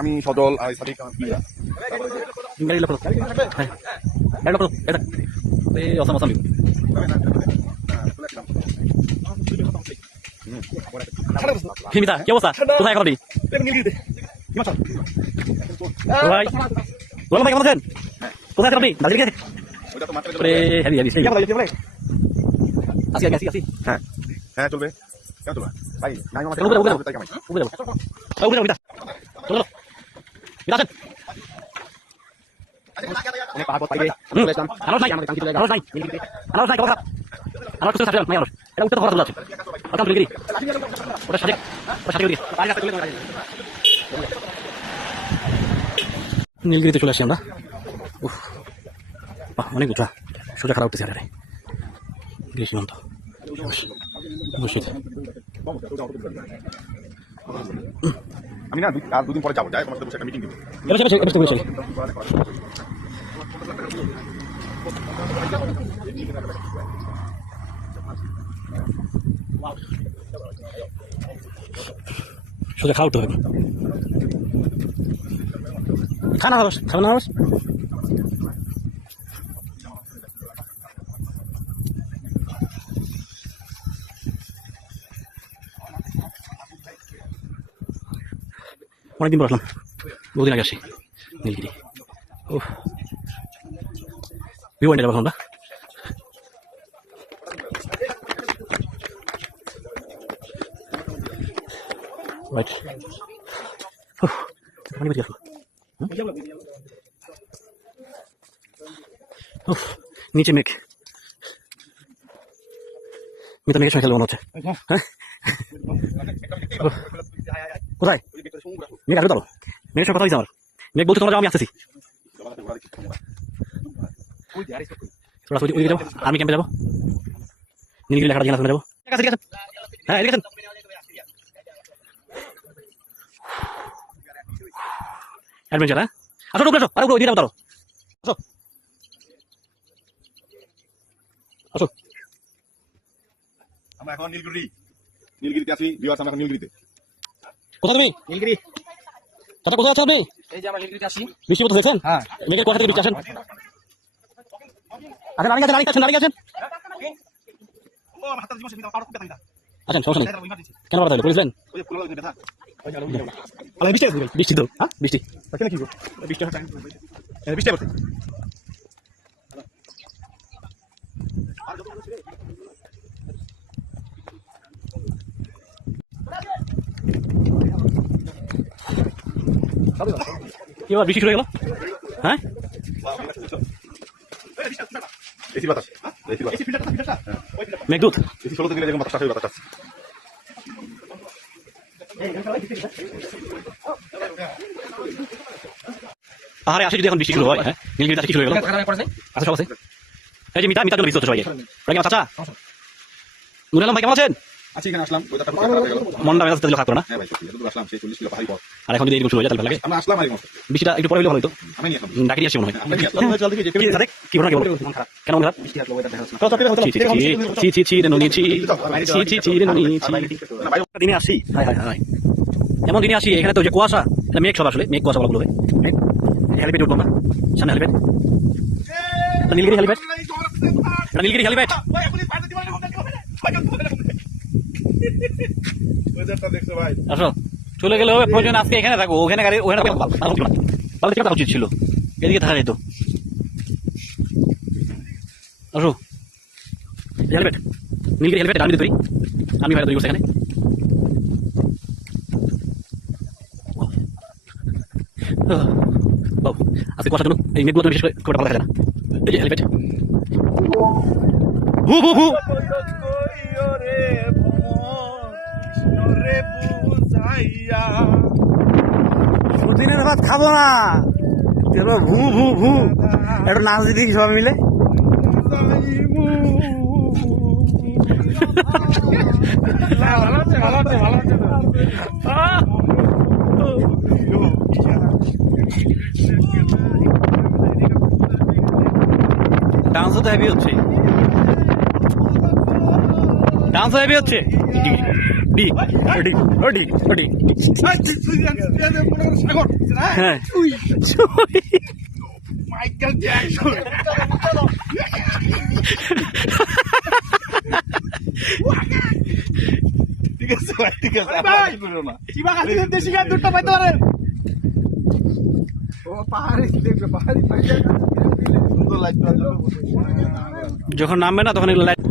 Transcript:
আমি সজল কি অবস্থা? কোথায় এখন? ভাই কেমন আছেন? কোথায় আছেন আপনি? হ্যাঁ চলবে কেন চলবে ভাই নীলগিরিতে চলে আসছি আমরা। অনেক উঁচা, সোজা খারাপ উঠতেছে। আরে গ্রীষ্মন্ত আমি না আর দুদিন পরে যাবো, যাই তোমার সাথে বসে একটা মিটিং দিব। সোজা খাওয়া উঠতে হবে। খানা হাউস অনেকদিন পর আসলাম, বহুদিন আগে আসি নীলগিরি। ও ভিউ পয়েন্টে যাবো আমরা। নিচে মেঘ, মিতা মেঘের সঙ্গে খেলবো মনে হচ্ছে। হ্যাঁ কোথায় মেঘ আসবে? তো মেঘের সঙ্গে কথা হয়েছে আমার। মেঘ বলতে তোমরা যাও, আমি আসতেছি। আর্মি ক্যাম্পে যাবো, নীলগিরি লেখাটা জিজ্ঞাসা যাবো। হ্যাঁ এদিকে আছেন। অ্যাডভেঞ্চার, হ্যাঁ আসো উপরে আসো, আরে উপরে দিয়ে যাবো। তারো আসো আসো। আমরা এখন নীলগিরিতে আছি। ভিউয়ার্স, আমরা এখন নীলগিরিতে। কোথায় তুমি? নীলগিরি। চাচা কোথায় আছেন আপনি? এই যে আমরা নীলগিরিতে আসি। বৃষ্টি পড়তে দেখছেন? হ্যাঁ। মেঘের কোথা থেকে বৃষ্টি আসেন? দাঁড়িয়ে আছেন। আছেন, সমস্যা নেই। কেন বাধা দিলে? বলেছিলেন বৃষ্টি তো। হ্যাঁ বৃষ্টি কি বৃষ্টি শুরু হয়ে গেল। হ্যাঁ মেঘদূত পাহাড়ে আসে যদি এখন বৃষ্টি শুরু হয়। হ্যাঁ নীলগিরিতে কি শুরু হয়ে গেল। আচ্ছা সব আছে। এই যে মিতার জন্য বৃষ্টি হচ্ছে সবাইকে। কেমন চাচা? নুর আলম ভাই কেমন আছেন? আছি, এখানে আসলাম। মনটা মেজাজ খারাপ করে না? হ্যাঁ ভাই সত্যি, আসলাম সেই 40 কিলো পাহাড়ি পথ। আর এখন যদি এরকম শুরু হয়ে যায় তাহলে লাগে। আমরা আসলাম আর বৃষ্টিটা একটু পরে হলে ভালো হতো। আমি নিয়ে আসলাম। ডাকি আসছি মনে হয়। কি মনে হয়? কেন মনে হয়? দিনে আসি। এমন দিনে আসি এখানে তো যে কুয়াশা, মেঘ সব আসলে মেঘ কুয়াশা বলা হেলিপ্যাড উঠবো আমরা সামনে helipad Nilgiri helipad Nilgiri helipad দেখছো ভাই আসো চলে গেলে হবে প্রয়োজন আজকে এখানে থাকবো ওখানে গাড়ি ওখানে তাহলে ঠিক কথা উচিত ছিল এদিকে থাকা যেত আসো হেলমেট নীলগিরি হেলমেট আমি তৈরি আমি ভাড়া তৈরি করছি এখানে বাবু আজকে কথার জন্য এই মেঘগুলো বিশেষ করে খুব ভালো দেখা যায় না এই যে হেলমেট হু হু হু দিনের ভাত খাবো না চলো ভু ভু ভু একটু নাচ দিবি সবাই মিলে ডান্সও তো হেভি হচ্ছে ডান্সও হেভি হচ্ছে ডি ওডি ওডি ওডি হ্যাঁ মাইকেল জ্যাকসন ঠিক আছে ভাই ঠিক আছে ভাই করো না চিবা খালি দেশি গান দুটো পাইতে পারেন ও পাহাড়ি দেখবে পাহাড়ি পাইতে তো লাইট যখন নামবে না তখন এগুলো লাইট